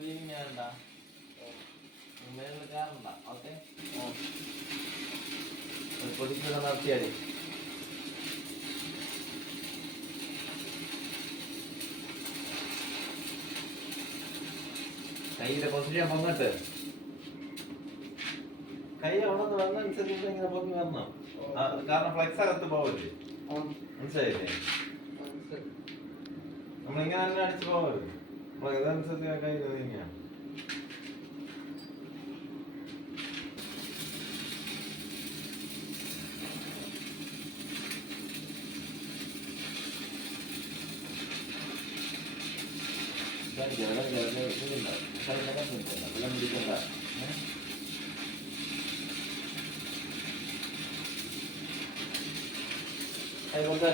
Weaving വേണ്ട, മേളിൽ കയറണ്ട. Okay, പൊടിക്കൂടെ നടത്തിയാൽ കൈയുടെ പൊസിഷൻ പൊങ്ങട്ട്, കൈ അവിടെ നിന്ന് വന്നനുസരിച്ച് ഇങ്ങനെ പൊങ്ങി വരണം. കാരണം ഫ്ലെക്സ് അകത്ത് പോവല്ലേ, മനസ്സിലായില്ലേ? നമ്മളിങ്ങനെ തന്നെ അടിച്ചു പോവരുത്, ഇതനുസരിച്ച് കൈ നീങ്ങിയാണ്. വെള്ളം പിടിക്കണ്ട.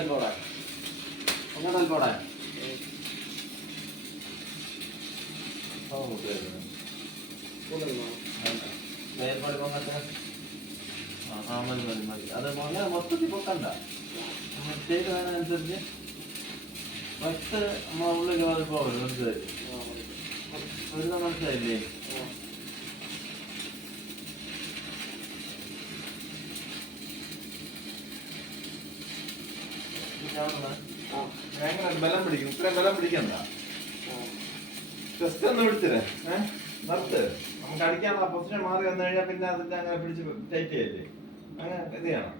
പോടാ ഒന്നടൽ പോടാ. വേർപാട് പൊങ്ങട്ടെ. മതി മതി മതി. അത് അങ്ങനെ മൊത്തത്തിൽ പൊക്കണ്ട, നമ്മൾ ചെയ്ത് വേണനുസരിച്ച് ഫസ്റ്റ് നമ്മളെ ഉള്ളിൽ അത് പോകരുത്. മനസ്സിലായി? ഒരു മനസ്സിലായില്ലേ? ബലം പിടിക്കും, ഇത്രയും ബലം പിടിക്കണ്ട. ജസ്റ്റ് ഒന്ന് പിടിച്ചേ, നിർത്ത്. നമുക്ക് അടിക്കാനുള്ള പൊസിഷൻ മാറി വന്നു കഴിഞ്ഞാൽ പിന്നെ അതിന്റെ അങ്ങനെ പിടിച്ച് ടൈറ്റ് ചെയ്യല്ലേ, അങ്ങനെ ഇത് ചെയ്യണം.